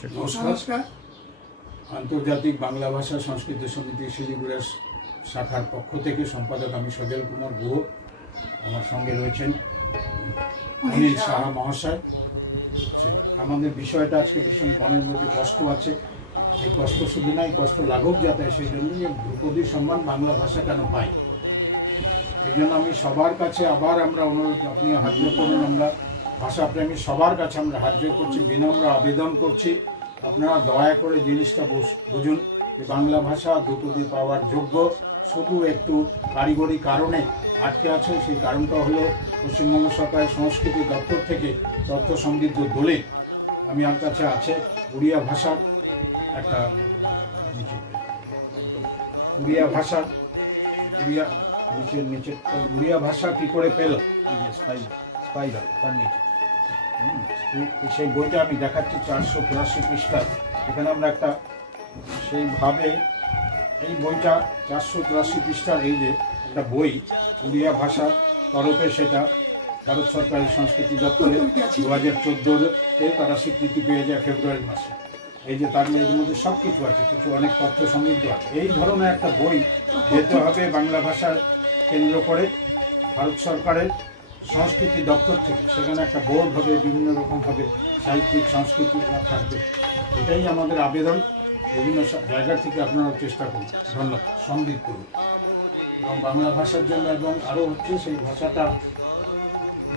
নমস্কার। আন্তর্জাতিক বাংলা ভাষা সংস্কৃত সমিতি শিলিগুড়ি শাখার পক্ষ থেকে সম্পাদক আমি সজল কুমার গুহ। আমার সঙ্গে রয়েছেন অনিল সাহা মহাশয়। আমাদের বিষয়টা আজকে ভীষণ মনের মধ্যে কষ্ট আছে। এই কষ্ট শুধু না, এই কষ্ট লাঘব যাতে সেই জন্য যে ধ্রুপদী সম্মান বাংলা ভাষা কেন পায়, এই জন্য আমি সবার কাছে আবার আমরা অনুরোধ, আপনি হাত জোড় করুন। আমরা ভাষাপ্রেমী সবার কাছে আমরা হাত জোড় করছি, বিনম্র আবেদন করছি, আপনারা দয়া করে জিনিসটা বুঝুন যে বাংলা ভাষা ধ্রুপদী পাওয়ার যোগ্য। শুধু একটু কারিগরি কারণে আটকে আছে। সেই কারণটা হলো পশ্চিমবঙ্গ সরকারের সংস্কৃতি দপ্তর থেকে তথ্য সমৃদ্ধ দলে আমি আমার কাছে আছে উড়িয়া ভাষার একটা উড়িয়া ভাষা কী করে পেল স্পাইডার তার নিচে সেই বইটা আমি দেখাচ্ছি 483 পৃষ্ঠা। এখানে আমরা একটা সেইভাবে এই বইটা 483 পৃষ্ঠার এই যে একটা বই উড়িয়া ভাষার তরফে, সেটা ভারত সরকারের সংস্কৃতি দপ্তরে 2014-তে তারা স্বীকৃতি পেয়ে যায় ফেব্রুয়ারি মাসে। এই যে তার এর মধ্যে সব কিছু আছে, কিছু অনেক তথ্য সমৃদ্ধ আছে। এই ধরনের একটা বই যেতে হবে বাংলা ভাষার কেন্দ্র করে ভারত সরকারের সংস্কৃতি দপ্তর থেকে। সেখানে একটা বোর্ড হবে, বিভিন্ন রকমভাবে সাহিত্যিক সংস্কৃতি থাকবে। এটাই আমাদের আবেদন। বিভিন্ন জায়গা থেকে আপনারা চেষ্টা করুন, ধন্যবাদ, সমৃদ্ধ করুন। এবং বাংলা ভাষার জন্য এবং আরও হচ্ছে সেই ভাষাটা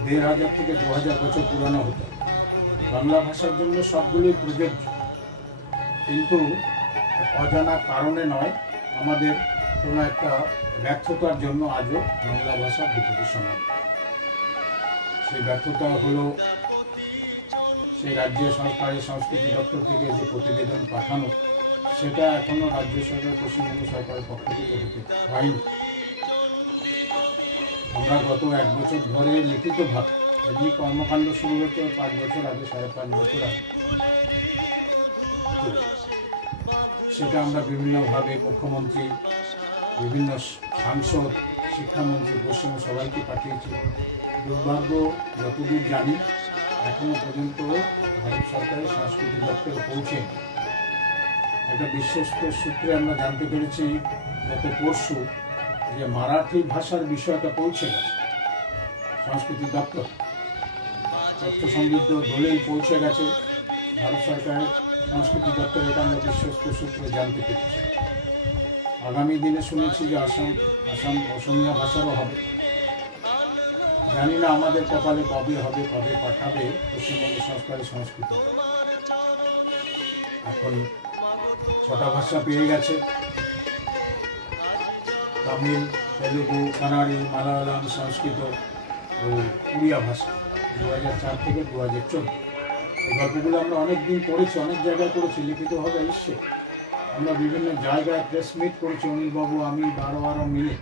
1500 থেকে 2000 বছর পুরানো হতো। বাংলা ভাষার জন্য সবগুলোই প্রযোজ্য, কিন্তু অজানা কারণে নয়, আমাদের কোনো একটা ব্যর্থতার জন্য আজও বাংলা ভাষা ধ্রুপদী সমান। সেই ব্যর্থতা হলো সেই রাজ্য সরকারের সংস্কৃতি দপ্তর থেকে যে প্রতিবেদন পাঠানো, সেটা এখনও রাজ্য সরকার, পশ্চিমবঙ্গ সরকারের পক্ষ থেকে হতে হয়নি। আমরা গত 1 বছর ধরে লিখিতভাবে, এমনি কর্মকাণ্ড শুরু হচ্ছে 5 বছর আগে, 5.5 বছর আগে, সেটা আমরা বিভিন্নভাবে মুখ্যমন্ত্রী, বিভিন্ন সাংসদ, শিক্ষামন্ত্রী, পশ্চিমবঙ্গ সবাইকে পাঠিয়েছি। দুর্ভাগ্য, যতদূর জানি এখনও পর্যন্ত ভারত সরকারের সংস্কৃতি দপ্তরে পৌঁছে একটা বিশ্বস্ত সূত্রে আমরা জানতে পেরেছি গত পরশু যে মারাঠি ভাষার বিষয়টা পৌঁছে গেছে সংস্কৃতি দপ্তর, তথ্য সমৃদ্ধ দলেই পৌঁছে গেছে ভারত সরকারের সংস্কৃতি দপ্তর। এটা আমরা বিশ্বস্ত সূত্রে জানতে পেরেছি। আগামী দিনে শুনেছি যে অসমীয়া ভাষারও হবে। জানি না আমাদের কপালে কবে হবে, কবে পাঠাবে পশ্চিমবঙ্গ সরকারের সংস্কৃতি। এখন 6টা ভাষা পেয়ে গেছে: তামিল, তেলুগু, কানাড়ি, মালায়ালাম, সংস্কৃত ও উড়িয়া ভাষা 2004 থেকে 2014। এই গল্পগুলো আমরা অনেক দিন করেছি, অনেক জায়গায় করেছি, লিখিতভাবে এসছে। আমরা বিভিন্ন জায়গায় প্রেস মিট করেছি, অনিলবাবু, আমি, আরও মিলে,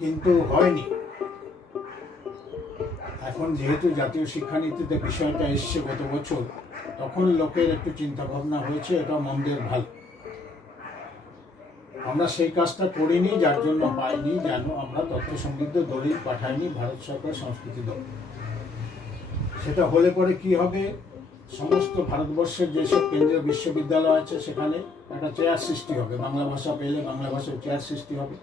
কিন্তু হয়নি। এখন যেহেতু জাতীয় শিক্ষানীতিতে বিষয়টা এসছে গত বছর, তখন লোকের একটু চিন্তা ভাবনা হয়েছে, এটা মন্দের ভালো। আমরা সেই কাজটা করিনি, যার জন্য পাইনি, যেন আমরা তথ্য সমৃদ্ধ দলিল পাঠাইনি ভারত সরকার সংস্কৃতি দপ্তর। সেটা হলে পরে কি হবে, সমস্ত ভারতবর্ষের যেসব কেন্দ্রীয় বিশ্ববিদ্যালয় আছে সেখানে একটা চেয়ার সৃষ্টি হবে। বাংলা ভাষা পেলে বাংলা ভাষার চেয়ার সৃষ্টি হবে।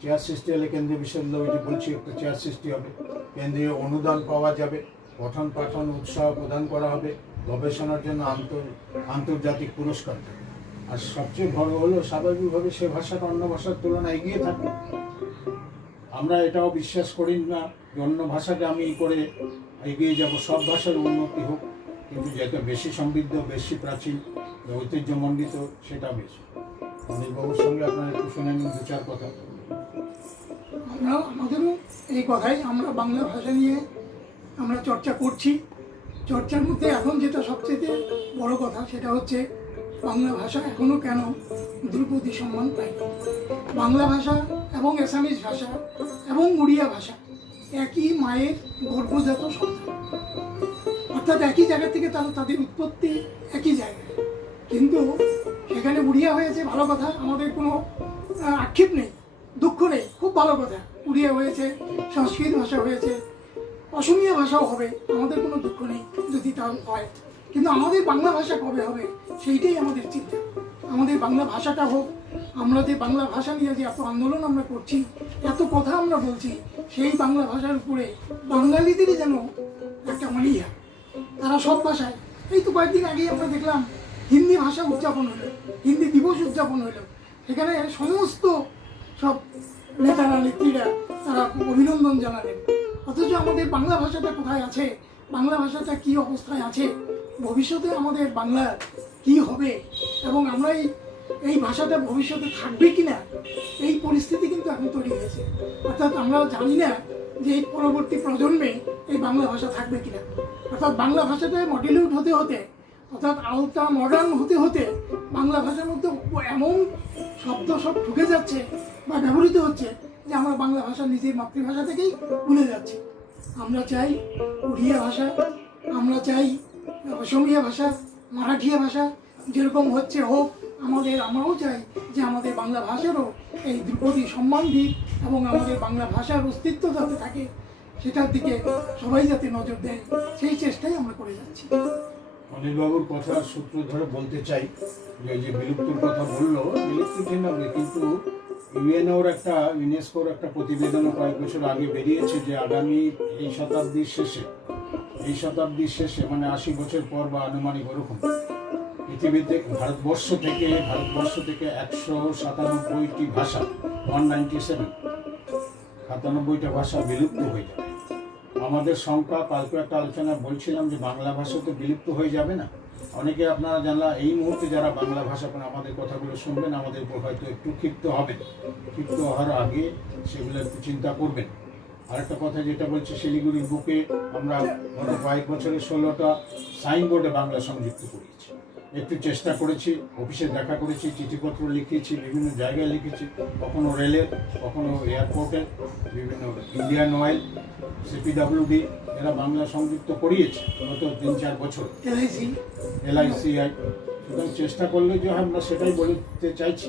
চেয়ার সৃষ্টি হলে কেন্দ্রীয় বিশ্ববিদ্যালয় বলছি একটা চেয়ার সৃষ্টি হবে। কেন্দ্রীয় অনুদান পাওয়া যাবে, পঠন পাঠন উৎসাহ প্রদান করা হবে, গবেষণার জন্য আন্তর্জাতিক পুরস্কার দেবে। আর সবচেয়ে বড় হলো স্বাভাবিকভাবে সে ভাষাটা অন্য ভাষার তুলনায় এগিয়ে থাকে। আমরা এটাও বিশ্বাস করি না যে অন্য ভাষাকে আমি করে এগিয়ে যাব, সব ভাষার উন্নতি হোক, কিন্তু যেটা বেশি সমৃদ্ধ, বেশি প্রাচীন, ঐতিহ্যমণ্ডিত, সেটা বেশি। অনিলবাবুর সঙ্গে আপনারা একটু শুনে নিন 2-4 কথা। আমাদেরও এই কথাই, আমরা বাংলা ভাষা নিয়ে আমরা চর্চা করছি। চর্চার মধ্যে এখন যেটা সবচেয়ে বড় কথা, সেটা হচ্ছে বাংলা ভাষা এখনও কেন ধ্রুপদী সম্মান পায়নি। বাংলা ভাষা এবং আসামিজ ভাষা এবং উড়িয়া ভাষা একই মায়ের গর্ভজাত সন্তান, অর্থাৎ একই জায়গা থেকে তাদের উৎপত্তি একই জায়গায়। কিন্তু সেখানে উড়িয়া হয়েছে, ভালো কথা, আমাদের কোনো আক্ষেপ নেই, দুঃখ নেই, খুব ভালো কথা। উড়িয়া হয়েছে, সংস্কৃত ভাষা হয়েছে, অসমীয়া ভাষাও হবে, আমাদের কোনো দুঃখ নেই যদি তা হয়। কিন্তু আমাদের বাংলা ভাষা কবে হবে সেইটাই আমাদের চিন্তা। আমাদের বাংলা ভাষাটা হোক, আমরা যে বাংলা ভাষা নিয়ে যে এত আন্দোলন আমরা করছি, এত কথা আমরা বলছি, সেই বাংলা ভাষার উপরে বাঙালিদেরই যেন একটা অনীহা। তারা সব ভাষায়, এই তো কয়েকদিন আগেই আমরা দেখলাম হিন্দি ভাষা উদযাপন হলো, হিন্দি দিবস উদযাপন হলো, সেখানে সমস্ত সব নেতারা নেত্রীরা তারা অভিনন্দন জানালেন। অথচ আমাদের বাংলা ভাষাটা কোথায় আছে, বাংলা ভাষাটা কি অবস্থায় আছে, ভবিষ্যতে আমাদের বাংলার কি হবে এবং আমরা এই ভাষাটা ভবিষ্যতে থাকবে কিনা, এই পরিস্থিতি কিন্তু এখন তৈরি হয়েছে। অর্থাৎ আমরা জানি না যে এই পরবর্তী প্রজন্মে এই বাংলা ভাষা থাকবে কিনা। অর্থাৎ বাংলা ভাষাটা মডিউলড হতে হতে, অর্থাৎ আলট্রা মডার্ন হতে হতে বাংলা ভাষার মধ্যে এমন শব্দ সব ঢুকে যাচ্ছে বা ব্যবহৃত হচ্ছে যে আমরা বাংলা ভাষা নিজের মাতৃভাষা থেকেই ভুলে যাচ্ছি। আমরা চাই উড়িয়া ভাষা, আমরা চাই অসমীয়া ভাষা, মারাঠিয়া ভাষা, যেরকম হচ্ছে হোক। আমরাও চাই যে আমাদের বাংলা ভাষারও এই ধ্রুপদী সম্মান দিক এবং আমাদের বাংলা ভাষার অস্তিত্ব যাতে থাকে, সেটার দিকে সবাই যাতে নজর দেয়, সেই চেষ্টাই আমরা করে যাচ্ছি। অনিলবাবুর কথার সূত্র ধরে বলতে চাই যে যে বিলুপ্তির কথা বললো, বিলুপ্তি ঠিক না, কিন্তু ইউএনওর একটা ইউনেস্কোর একটা প্রতিবেদন কয়েক বছর আগে বেরিয়েছে যে আগামী এই শতাব্দীর শেষে মানে 80 বছর পর বা আনুমানিক ওরকম পৃথিবীতে ভারতবর্ষ থেকে 197টি ভাষা 197টা ভাষা বিলুপ্ত হয়ে যাবে। আমাদের সংখ্যা, কালকে একটা আলোচনা বলছিলাম যে বাংলা ভাষা তো বিলুপ্ত হয়ে যাবে না। অনেকে আপনারা জানলা এই মুহূর্তে যারা বাংলা ভাষা আমাদের কথাগুলো শুনবেন, আমাদের উপর হয়তো একটু ক্ষিপ্ত হবেন। ক্ষিপ্ত হওয়ার আগে সেগুলো একটু চিন্তা করবেন। আরেকটা কথা যেটা বলছে, শিলিগুড়ির বুকে আমরা গত কয়েক বছরে 16টা সাইনবোর্ডে বাংলা সংযুক্ত করেছি। একটু চেষ্টা করেছি, অফিসে দেখা করেছি, চিঠিপত্র লিখেছি, বিভিন্ন জায়গায় লিখেছি, কখনো রেলের, কখনো এয়ারপোর্টের, বিভিন্ন ইন্ডিয়ান অয়েল, সিপিডাব্লিউডি এরা বাংলা সংযুক্ত করিয়েছে গত 3-4 বছর। LICI সুতরাং চেষ্টা করলে যে আমরা সেটাই বলতে চাইছি।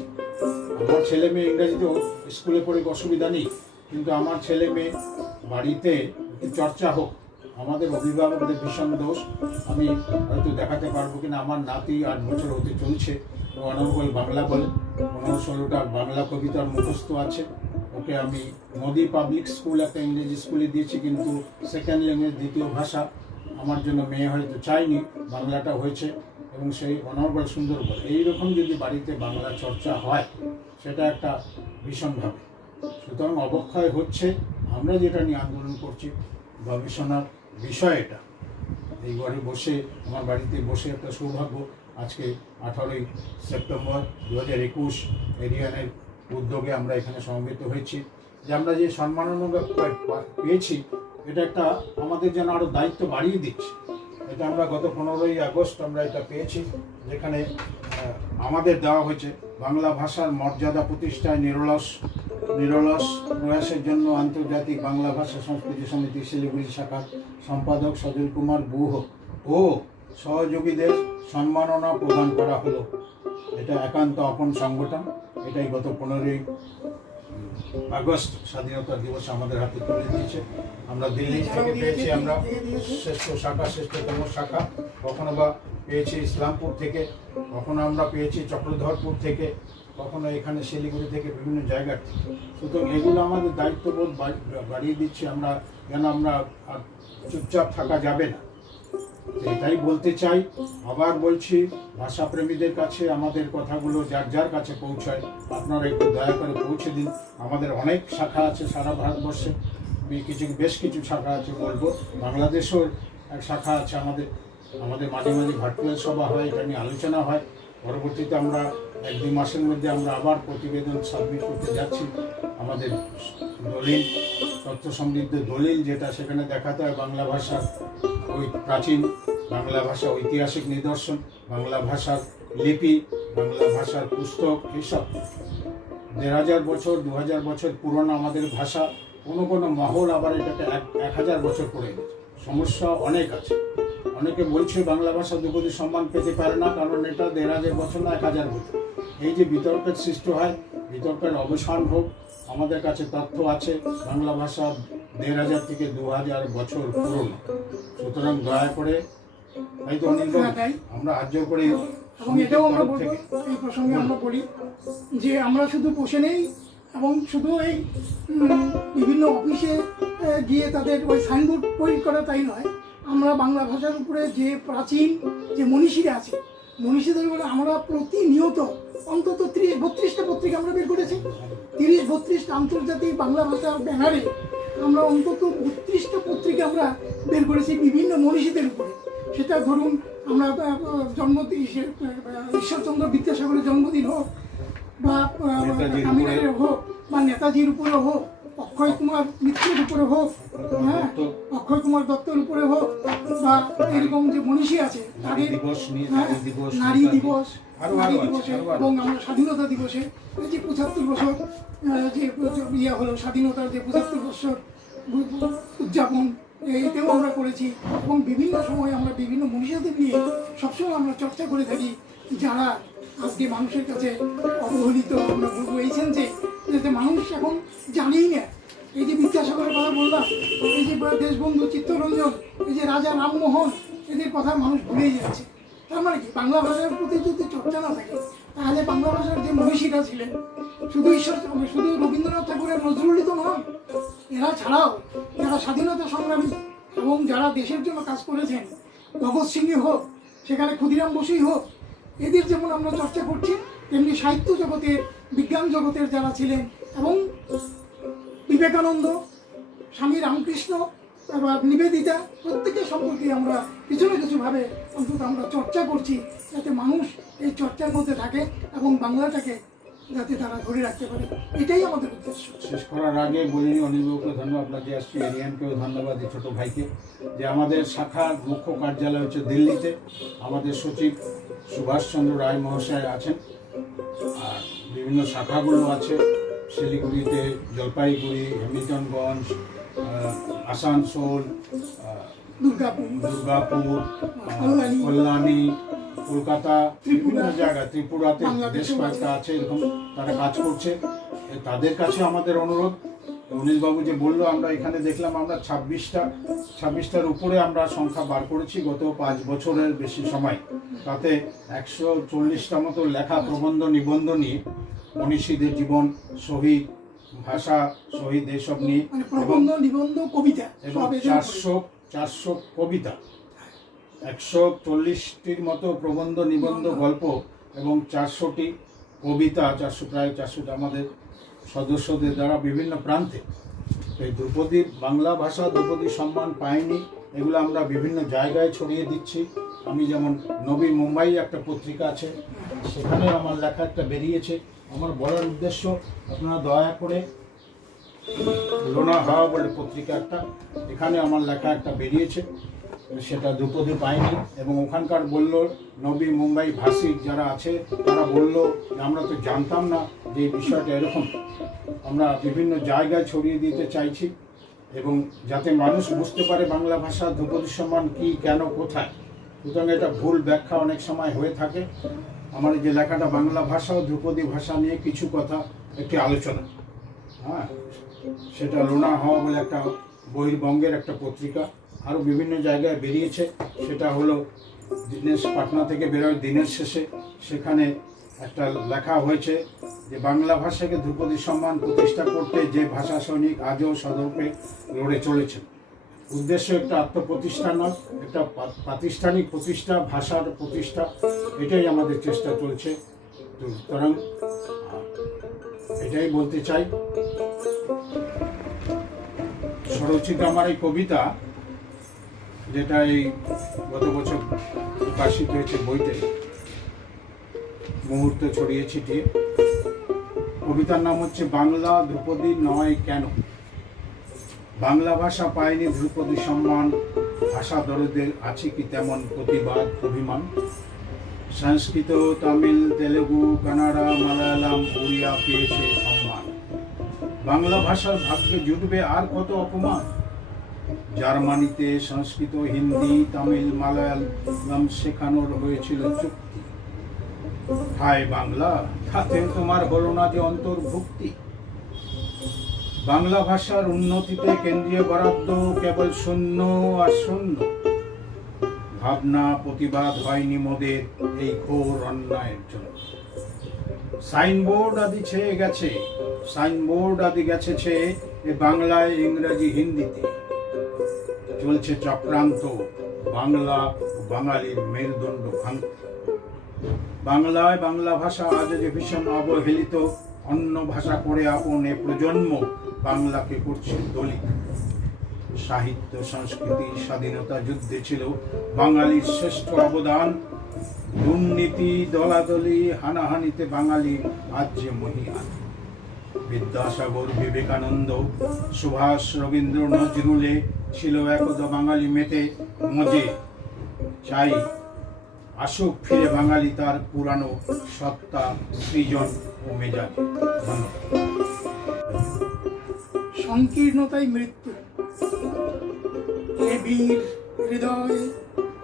আমার ছেলে মেয়ে ইংরেজিতে স্কুলে পড়ে অসুবিধা নেই, কিন্তু আমার ছেলে মেয়ে বাড়িতে একটু চর্চা হোক। আমাদের অভিভাবকদের ভীষণ দোষ। আমি হয়তো দেখাতে পারবো কিনা, আমার নাতি 8 বছর হতে চলছে, ও অনর্গল বাংলা বলে, 15-16টা বাংলা কবিতার মুখস্থ আছে। ওকে আমি মোদি পাবলিক স্কুল একটা ইংরেজি স্কুলে দিয়েছি, কিন্তু সেকেন্ড ল্যাঙ্গুয়েজ, দ্বিতীয় ভাষা আমার জন্য মেয়ে হয়তো চাইনি, বাংলাটা হয়েছে এবং সেই অনর্গল সুন্দর বলে। এইরকম যদি বাড়িতে বাংলা চর্চা হয় সেটা একটা ভীষণভাবে, সুতরাং অবক্ষয় হচ্ছে। আমরা যেটা নিয়ে আন্দোলন করছি, গবেষণার বিষয় এটা। এই ঘরে বসে, আমার বাড়িতে বসে একটা সৌভাগ্য, আজকে 18ই সেপ্টেম্বর 2021 এরিয়ানের উদ্যোগে আমরা এখানে সমবেত হয়েছি। যে আমরা যে সম্মাননা পেয়েছি, এটা একটা আমাদের যেন আরও দায়িত্ব বাড়িয়ে দিচ্ছে। এটা আমরা গত 15ই আগস্ট আমরা এটা পেয়েছি, যেখানে আমাদের দেওয়া হয়েছে বাংলা ভাষার মর্যাদা প্রতিষ্ঠায় নিরলস প্রয়াসের জন্য আন্তর্জাতিক বাংলা ভাষা সংস্কৃতি সমিতি শিলিগুড়ি শাখার সম্পাদক সজল কুমার গুহ ও সহযোগীদের সম্মাননা প্রদান করা হলো। এটা একান্ত আপন সংগঠন। এটাই গত 15ই আগস্ট স্বাধীনতা দিবস আমাদের হাতে তুলে দিয়েছে। আমরা দিল্লি থেকে পেয়েছি, আমরা শ্রেষ্ঠ শাখা, শ্রেষ্ঠতম শাখা। কখনো বা পেয়েছি ইসলামপুর থেকে, কখনো আমরা পেয়েছি চক্রধরপুর থেকে, কখনো এখানে শিলিগুড়ি থেকে, বিভিন্ন জায়গার থেকে। সুতরাং এগুলো আমাদের দায়িত্ববোধ বাড়িয়ে দিচ্ছে। আমরা যেন আমরা আর চুপচাপ থাকা যাবে না, এটাই বলতে চাই। আবার বলছি, ভাষাপ্রেমীদের কাছে আমাদের কথাগুলো যার যার কাছে পৌঁছায়, আপনারা একটু দয়া করে পৌঁছে দিন। আমাদের অনেক শাখা আছে সারা ভারতবর্ষে, বেশ কিছু শাখা আছে বলবো। বাংলাদেশেও এক শাখা আছে আমাদের মাঝে মাঝে ভার্চুয়াল সভা হয়, এটা নিয়ে আলোচনা হয়। পরবর্তীতে আমরা 1-2 মাসের মধ্যে আমরা আবার প্রতিবেদন সাবমিট করতে যাচ্ছি। আমাদের দলিল, তথ্য সমৃদ্ধ দলিল, যেটা সেখানে দেখাতে হয় বাংলা ভাষার ওই প্রাচীন বাংলা ভাষা ঐতিহাসিক নিদর্শন, বাংলা ভাষার লিপি, বাংলা ভাষার পুস্তক, এইসব 1500 বছর 2000 বছর পুরনো আমাদের ভাষা। কোনো মহল আবার এটাকে 1000 বছর করে এনেছে। সমস্যা অনেক আছে। অনেকে বলছে বাংলা ভাষা ধ্রুপদী সম্মান পেতে পারে না, কারণ এটা 1500 বছর না 1000 বছর। এই যে বিতর্কের সৃষ্টি হয়, বিতর্কের অবসান হোক। আমাদের কাছে তথ্য আছে বাংলা ভাষা 1500 থেকে 2000 বছর পুরনো। সুতরাং দয়া করে তাই তো অনিল বাবু? হ্যাঁ, তাই। আমরা হাত জোর করে এবং এটাও আমরা বলবো, এই প্রসঙ্গে আমরা বলি যে আমরা শুধু বসে নেই এবং শুধু এই বিভিন্ন অফিসে গিয়ে তাদের ওই সাইনবোর্ড প্রিন্ট করা তাই নয়, আমরা বাংলা ভাষার উপরে যে প্রাচীন যে মনীষীরা আছে, মনীষীদের উপরে আমরা প্রতিনিয়ত অন্তত 30-32টা পত্রিকা আমরা বের করেছি। 30-32টা আন্তর্জাতিক বাংলা ভাষার ব্যানারে আমরা অন্তত 32টা পত্রিকা আমরা বের করেছি বিভিন্ন মনীষীদের উপরে। সেটা ধরুন আমরা জন্মদিন, ঈশ্বরচন্দ্র বিদ্যাসাগরের জন্মদিন হোক, বা কামিনারের হোক, বা নেতাজির উপরে হোক, অক্ষয় কুমার মিত্রের উপরে হোক, হ্যাঁ, অক্ষয় কুমার দত্তের উপরে হোক, বা এরকম যে মনীষী আছে তাদের, হ্যাঁ, নারী দিবস, নারী দিবসে এবং আমরা স্বাধীনতা দিবসে এই যে 75 বছর যে ইয়ে হলো, স্বাধীনতার যে 75 বছর উদযাপন, এতেও আমরা করেছি। এবং বিভিন্ন সময় আমরা বিভিন্ন মনীষীদের নিয়ে সবসময় আমরা চর্চা করে থাকি, যারা আজকে মানুষের কাছে অবহেলিত। আমরা বলবো এই সেন্সে যাতে মানুষ এখন জানেই না। এই যে বিদ্যাসাগরের কথা বললাম, এই যে দেশবন্ধু চিত্তরঞ্জন, এই যে রাজা রামমোহন, এদের কথা মানুষ ভুলেই যাচ্ছে। তার মানে কি, বাংলা ভাষার প্রতি যদি চর্চা না থাকে, তাহলে বাংলা ভাষার যে মনীষীরা ছিলেন, শুধু রবীন্দ্রনাথ ঠাকুরের নজরুলই তো নন, এরা ছাড়াও যারা স্বাধীনতা সংগ্রামী এবং যারা দেশের জন্য কাজ করেছেন, ভগৎ সিংই হোক, সেখানে ক্ষুদিরাম বসুই হোক, এদের যেমন আমরা চর্চা করছি, তেমনি সাহিত্য জগতের, বিজ্ঞান জগতের যারা ছিলেন, এবং বিবেকানন্দ, স্বামী রামকৃষ্ণ, আবার নিবেদিতা, প্রত্যেকের সম্পর্কে আমরা কিছু না কিছুভাবে অন্তত আমরা চর্চা করছি, যাতে মানুষ এই চর্চার মধ্যে থাকে এবং বাংলাটাকে যাতে তারা ধরে রাখতে পারে। এটাই আমাদের উদ্দেশ্য। শেষ করার আগে বলিনি, অনিলবাবুকে ধন্যবাদ জানাচ্ছি, এরিয়ানকেও ধন্যবাদ, এই ছোটো ভাইকে, যে আমাদের শাখার মুখ্য কার্যালয় হচ্ছে দিল্লিতে। আমাদের সচিব সুভাষচন্দ্র রায় মহাশয় আছেন, আর বিভিন্ন শাখাগুলো আছে শিলিগুড়িতে, জলপাইগুড়ি, হ্যামিলটনগঞ্জ, আসানসোল, দুর্গাপুর, কল্যাণী, কলকাতা, বিভিন্ন জায়গায়, ত্রিপুরাতে বেশ কয়েকটা আছে, এরকম তারা কাজ করছে। তাদের কাছে আমাদের অনুরোধ, অনিলবাবু যে বললো, আমরা এখানে দেখলাম আমরা 26টার উপরে আমরা সংখ্যা বার করেছি গত 5 বছরের বেশি সময়। তাতে 140টা মতো লেখা প্রবন্ধ নিবন্ধ নিয়ে মনীষীদের জীবন, শহীদ ভাষা, শহীদ এইসব নিয়ে, প্রবন্ধ নিবন্ধ কবিতা, এবং 400 কবিতা, 140টির মতো প্রবন্ধ নিবন্ধ গল্প এবং 400টি কবিতা, প্রায় 400 আমাদের সদস্যদের দ্বারা বিভিন্ন প্রান্তে। এই দ্রৌপদীর বাংলা ভাষা দ্রৌপদী সম্মান পায়নি, এগুলো আমরা বিভিন্ন জায়গায় ছড়িয়ে দিচ্ছি। আমি যেমন নবী মুম্বাই একটা পত্রিকা আছে, সেখানে আমার লেখা একটা বেরিয়েছে। আমার বলার উদ্দেশ্য, আপনারা দয়া করে, লোনা হাওয়া বলে পত্রিকা একটা, এখানে আমার লেখা একটা বেরিয়েছে, সেটা দ্রৌপদী পায়নি। এবং ওখানকার বলল, নবী মুম্বাই ভাষিক যারা আছে তারা বলল যে আমরা তো জানতাম না যে এই বিষয়টা এরকম। আমরা বিভিন্ন জায়গায় ছড়িয়ে দিতে চাইছি, এবং যাতে মানুষ বুঝতে পারে বাংলা ভাষা ধ্রুপদী সম্মান কী, কেন, কোথায়। সুতরাং এটা ভুল ব্যাখ্যা অনেক সময় হয়ে থাকে। আমার যে লেখাটা বাংলা ভাষা ও ধ্রুপদী ভাষা নিয়ে কিছু কথা, একটি আলোচনা, হ্যাঁ, সেটা লোনা হাওয়া বলে একটা বহির্বঙ্গের একটা পত্রিকা, আরও বিভিন্ন জায়গায় বেরিয়েছে। সেটা হলো পাটনা থেকে বেরোয় দিনের শেষে, সেখানে একটা লেখা হয়েছে যে বাংলা ভাষাকে ধ্রুপদী সম্মান প্রতিষ্ঠা করতে যে ভাষা সৈনিক আজও সদর্পে লড়ে চলেছেন। উদ্দেশ্য একটা আত্মপ্রতিষ্ঠা নয়, একটা প্রাতিষ্ঠানিক প্রতিষ্ঠা, ভাষার প্রতিষ্ঠা, এটাই আমাদের চেষ্টা চলছে। সুতরাং এটাই বলতে চাই। স্বরচিত আমার এই কবিতা, যেটা এই গত বছর প্রকাশিত হয়েছে বইতে, মুহূর্ত ছড়িয়ে ছিটিয়ে, কবিতার নাম হচ্ছে বাংলা ধ্রুপদী নয় কেন। বাংলা ভাষা পায়নি ধ্রুপদী সম্মান, ভাষা দরদের আছে কি তেমন প্রতিবাদ, অভিমান। সংস্কৃত, তামিল, তেলেগু, কানাডা, মালায়ালাম, ওড়িয়া পেয়েছে সম্মান। বাংলা ভাষার ভাগ্যে জুটবে আর কত অপমান। জার্মানিতে সংস্কৃত, হিন্দি, তামিল, মালায়ালাম শেখানোর হয়েছিল চুক্তি। হায় বাংলা, তাতে তোমার হলো না যে অন্তর্ভুক্তি। বাংলা ভাষার উন্নতিতে কেন্দ্রীয় বরাদ্দ কেবল শূন্য আর শূন্য। ভাবনা প্রতিবাদ হয়নি মোদের এই ঘোর অন্যায়ের জন্য। সাইনবোর্ড আদি ছেয়ে গেছে, সাইনবোর্ড আদি গেছে ছেয়ে এ বাংলায়, ইংরেজি, হিন্দিতে চলছে চক্রান্ত বাংলা ও বাঙালির মেরুদণ্ড ভাঙতে। বাংলায় বাংলা ভাষা আজ যে ভীষণ অবহেলিত, অন্য ভাষা করে আপন এ প্রজন্ম বাংলাকে করছে দলিত। সাহিত্য সংস্কৃতি স্বাধীনতা যুদ্ধে ছিল বাঙালির শ্রেষ্ঠ অবদান। দুর্নীতি দলাদলি হানাহানিতে বাঙালি আজ যে মহিয়ান। বিদ্যাসাগর বিবেকানন্দ সুভাষ রবীন্দ্র নজরুলে ছিল একদা বাঙালি মেতে মজে। চাই আসুক ফিরে বাঙালি তার পুরানো সত্তা, সৃজন ও মেজাজ। সংকীর্ণতাই মৃত্যু। হে বীর হৃদয়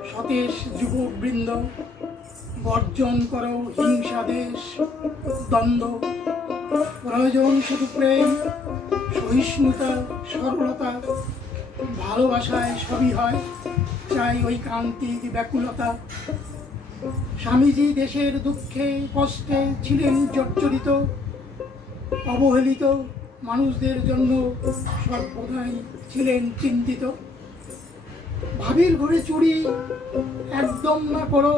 সতেজ যুবকবৃন্দ, বর্জন করো হিংসা দেশ দ্বন্দ্ব। প্রয়োজন শুধু প্রেম, সহিষ্ণুতা, সরলতা। ভালোবাসায় সবই হয়, চাই ওই ক্রান্তির ব্যাকুলতা। স্বামীজি দেশের দুঃখে কষ্টে ছিলেন জর্জরিত, অবহেলিত মানুষদের জন্য সর্বদাই ছিলেন চিন্তিত। ভাবির ঘরে চুরি একদম না করো,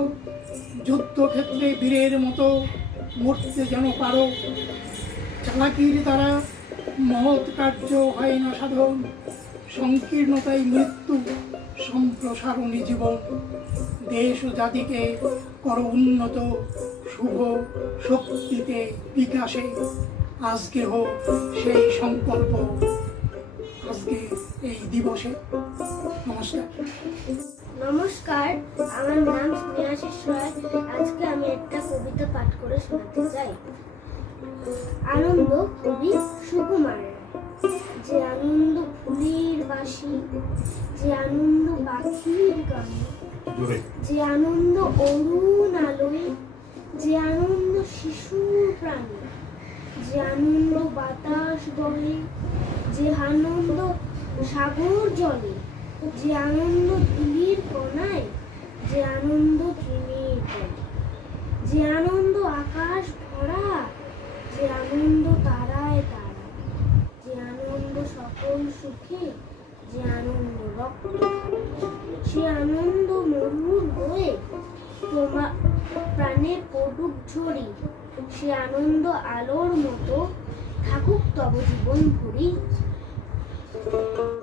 যুদ্ধক্ষেত্রে বীরের মতো মরতে যেন পারো। চালাকির দ্বারা মহৎ কার্য হয় না সাধন, সংকীর্ণতাই মৃত্যু, সম্প্রসারণী জীবন। দেশ ও জাতিকে করো উন্নত, শুভ শক্তিতে বিকাশে। আজকে হোক সেই সংকল্প, আজকে এই দিবসে। নমস্কার। নমস্কার, আমার নাম স্নেহাশিস রায়। আজকে আমি একটা কবিতা পাঠ করে শোনাতে চাই। আনন্দ, কবি সুকুমার রায়। যে আনন্দ ফুলের বাসি, যে আনন্দ পাখির গানে, যে আনন্দ অরুণ আলোয়, যে আনন্দ শিশুর প্রাণে, যে আনন্দ বাতাস বহে, যে আনন্দ সাগর জলে, যে আনন্দ ধুলির কণায়, যে আনন্দ তৃণের তলে, যে আনন্দ আকাশ ভরা, যে আনন্দ তারায় তারা, যে আনন্দ সকল সুখে, যে আনন্দ রক্ত, সে আনন্দ মরুর হয়ে তোমার প্রাণে পড়ুক ঝরি, সে আনন্দ আলোর মতো থাকুক তব জীবন ভরি।